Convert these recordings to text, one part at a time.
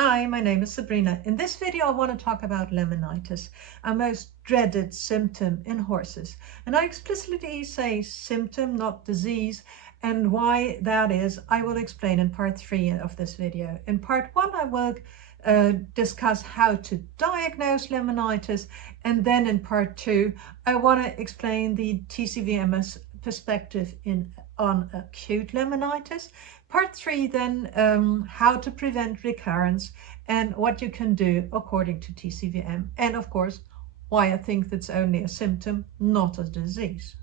Hi, my name is Sabrina. In this video, I want to talk about laminitis, a most dreaded symptom in horses. And I explicitly say symptom, not disease, and why that is, I will explain in part 3 of this video. In part 1, I will discuss how to diagnose laminitis, and then in part 2, I want to explain the TCVM perspective on acute laminitis. Part 3 then, how to prevent recurrence and what you can do according to TCVM, and of course why I think that's only a symptom, not a disease.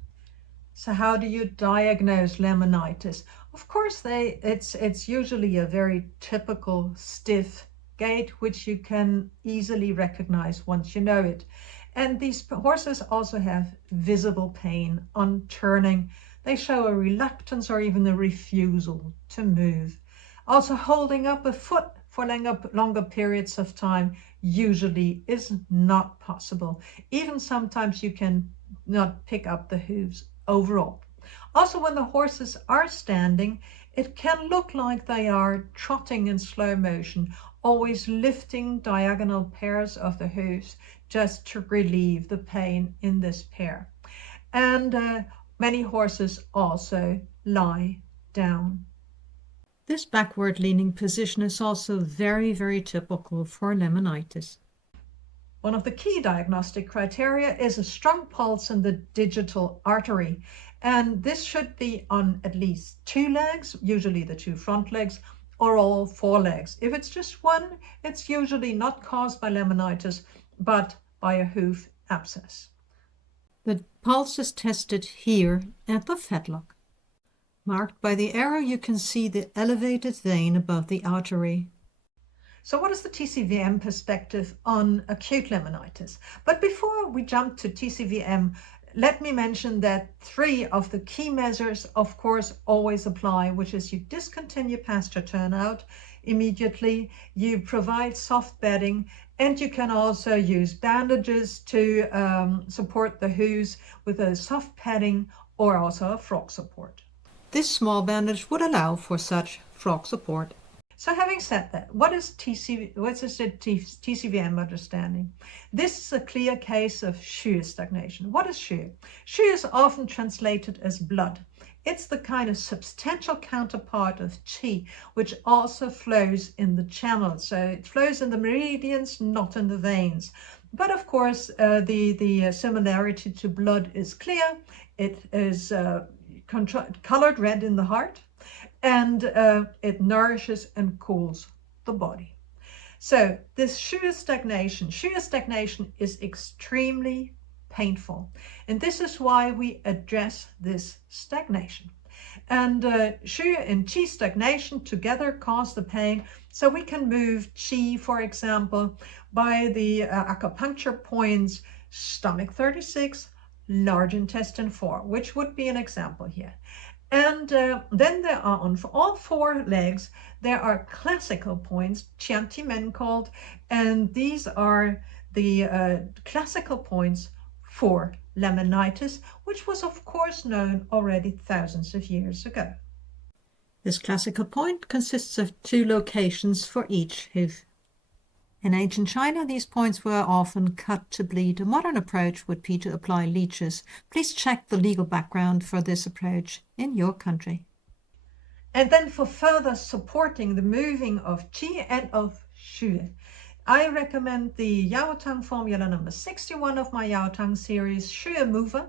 So how do you diagnose laminitis? Of course it's usually a very typical stiff gait which you can easily recognize once you know it. And these horses also have visible pain on turning. They show a reluctance or even a refusal to move. Also, holding up a foot for longer periods of time usually is not possible. Even sometimes you can not pick up the hooves overall. Also, when the horses are standing, it can look like they are trotting in slow motion, always lifting diagonal pairs of the hooves just to relieve the pain in this pair. And many horses also lie down. This backward leaning position is also very, very typical for laminitis. One of the key diagnostic criteria is a strong pulse in the digital artery. And this should be on at least 2 legs, usually the 2 front legs, or all 4 legs. If it's just one, it's usually not caused by laminitis, but by a hoof abscess. The pulse is tested here at the fetlock. Marked by the arrow, you can see the elevated vein above the artery. So what is the TCVM perspective on acute laminitis? But before we jump to TCVM, let me mention that 3 of the key measures, of course, always apply, which is you discontinue pasture turnout immediately, you provide soft bedding, and you can also use bandages to support the hooves with a soft padding or also a frog support. This small bandage would allow for such frog support. So having said that, what is the TCVM understanding? This is a clear case of Xue-stagnation. What is Xue? Xue is often translated as blood. It's the kind of substantial counterpart of Qi, which also flows in the channels. So it flows in the meridians, not in the veins. But of course, the similarity to blood is clear. It is colored red in the heart, and it nourishes and cools the body. So this Xue-stagnation is extremely painful, and this is why we address this stagnation. And Xue and Qi stagnation together cause the pain, so we can move Qi, for example, by the acupuncture points stomach 36, large intestine 4, which would be an example here. And then there are on all 4 legs, there are classical points, Tiantimen called, and these are the classical points for laminitis, which was of course known already thousands of years ago. This classical point consists of 2 locations for each hoof. In ancient China, these points were often cut to bleed. A modern approach would be to apply leeches. Please check the legal background for this approach in your country. And then for further supporting the moving of Qi and of Xue, I recommend the Yaotang formula number 61 of my Yaotang series, Xue Mover.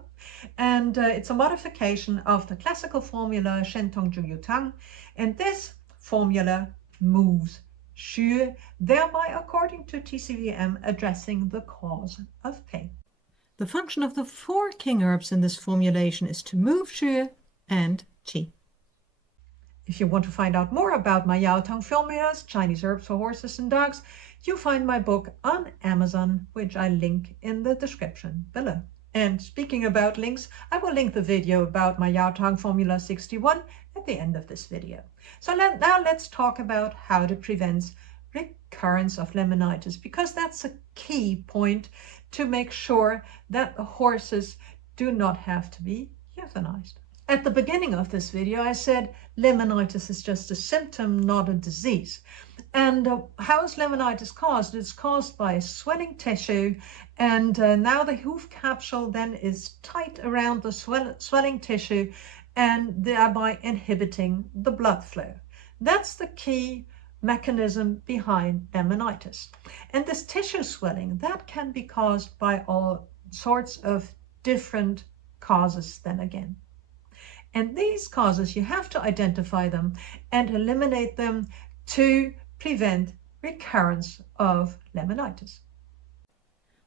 And it's a modification of the classical formula Shentong Ju Yutang. And this formula moves Xue, thereby, according to TCVM, addressing the cause of pain. The function of the 4 king herbs in this formulation is to move Xue and Qi. If you want to find out more about my Yaotang formulas, Chinese herbs for horses and dogs, you find my book on Amazon, which I link in the description below. And speaking about links, I will link the video about my Yaotang Formula 61 at the end of this video. So now let's talk about how to prevent recurrence of laminitis, because that's a key point to make sure that the horses do not have to be euthanized. At the beginning of this video, I said laminitis is just a symptom, not a disease. And how is laminitis caused? It's caused by swelling tissue, and now the hoof capsule then is tight around the swelling tissue and thereby inhibiting the blood flow. That's the key mechanism behind laminitis. And this tissue swelling, that can be caused by all sorts of different causes then again. And these causes, you have to identify them and eliminate them to prevent recurrence of laminitis.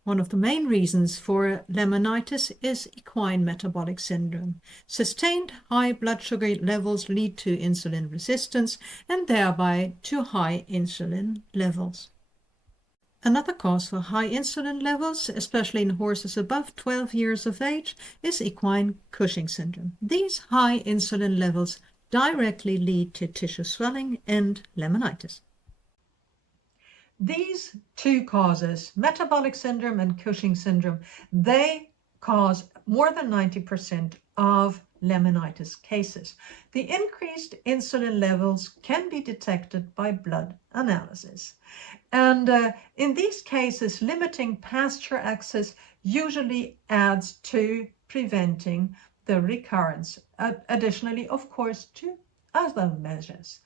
One of the main reasons for laminitis is equine metabolic syndrome. Sustained high blood sugar levels lead to insulin resistance and thereby to high insulin levels. Another cause for high insulin levels, especially in horses above 12 years of age, is equine Cushing syndrome. These high insulin levels directly lead to tissue swelling and laminitis. These two causes, metabolic syndrome and Cushing syndrome, they cause more than 90% of laminitis cases. The increased insulin levels can be detected by blood analysis. And in these cases, limiting pasture access usually adds to preventing the recurrence. Additionally, of course, to other measures.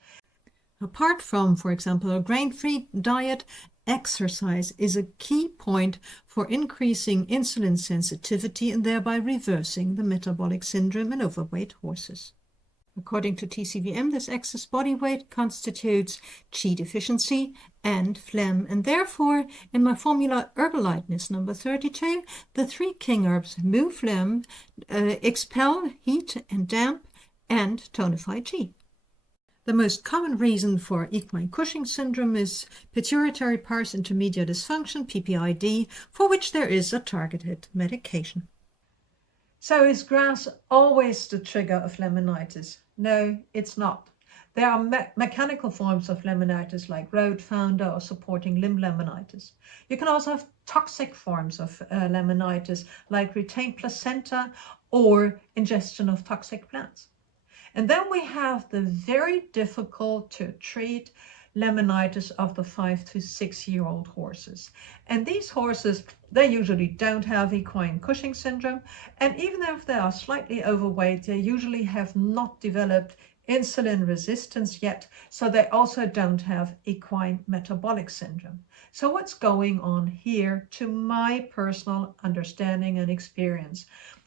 Apart from, for example, a grain-free diet, exercise is a key point for increasing insulin sensitivity and thereby reversing the metabolic syndrome in overweight horses. According to TCVM, this excess body weight constitutes Qi deficiency and phlegm, and therefore, in my formula Herbal Lightness number 32, the 3 king herbs move phlegm, expel heat and damp, and tonify Qi. The most common reason for equine Cushing syndrome is pituitary pars intermedia dysfunction, PPID, for which there is a targeted medication. So is grass always the trigger of laminitis? No, it's not. There are mechanical forms of laminitis like road founder or supporting limb laminitis. You can also have toxic forms of laminitis like retained placenta or ingestion of toxic plants. And then we have the very difficult to treat laminitis of the 5 to 6 year old horses. And these horses, they usually don't have equine Cushing syndrome. And even if they are slightly overweight, they usually have not developed insulin resistance yet. So they also don't have equine metabolic syndrome. So what's going on here, to my personal understanding and experience?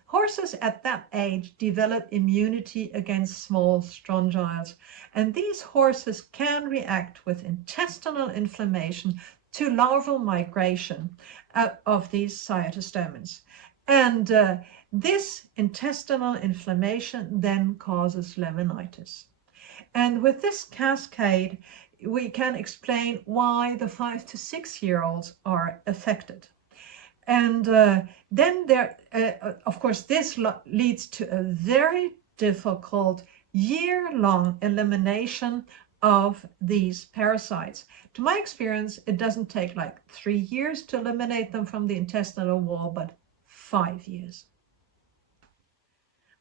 Horses at that age develop immunity against small strongyles, and these horses can react with intestinal inflammation to larval migration of these cytostomins. And this intestinal inflammation then causes laminitis. And with this cascade, we can explain why the 5 to 6 year olds are affected. And then there, of course, this leads to a very difficult year-long elimination of these parasites. To my experience, it doesn't take like 3 years to eliminate them from the intestinal wall, but 5 years.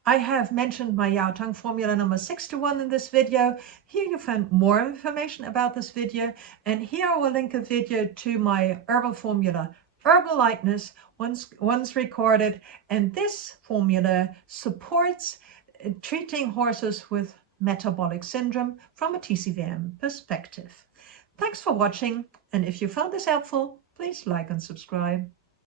I have mentioned my Yaotang formula number 61 in this video. Here you find more information about this video, and here I will link a video to my herbal formula, Herbal Lightness, once recorded, and this formula supports treating horses with metabolic syndrome from a TCVM perspective. Thanks for watching, and if you found this helpful, please like and subscribe.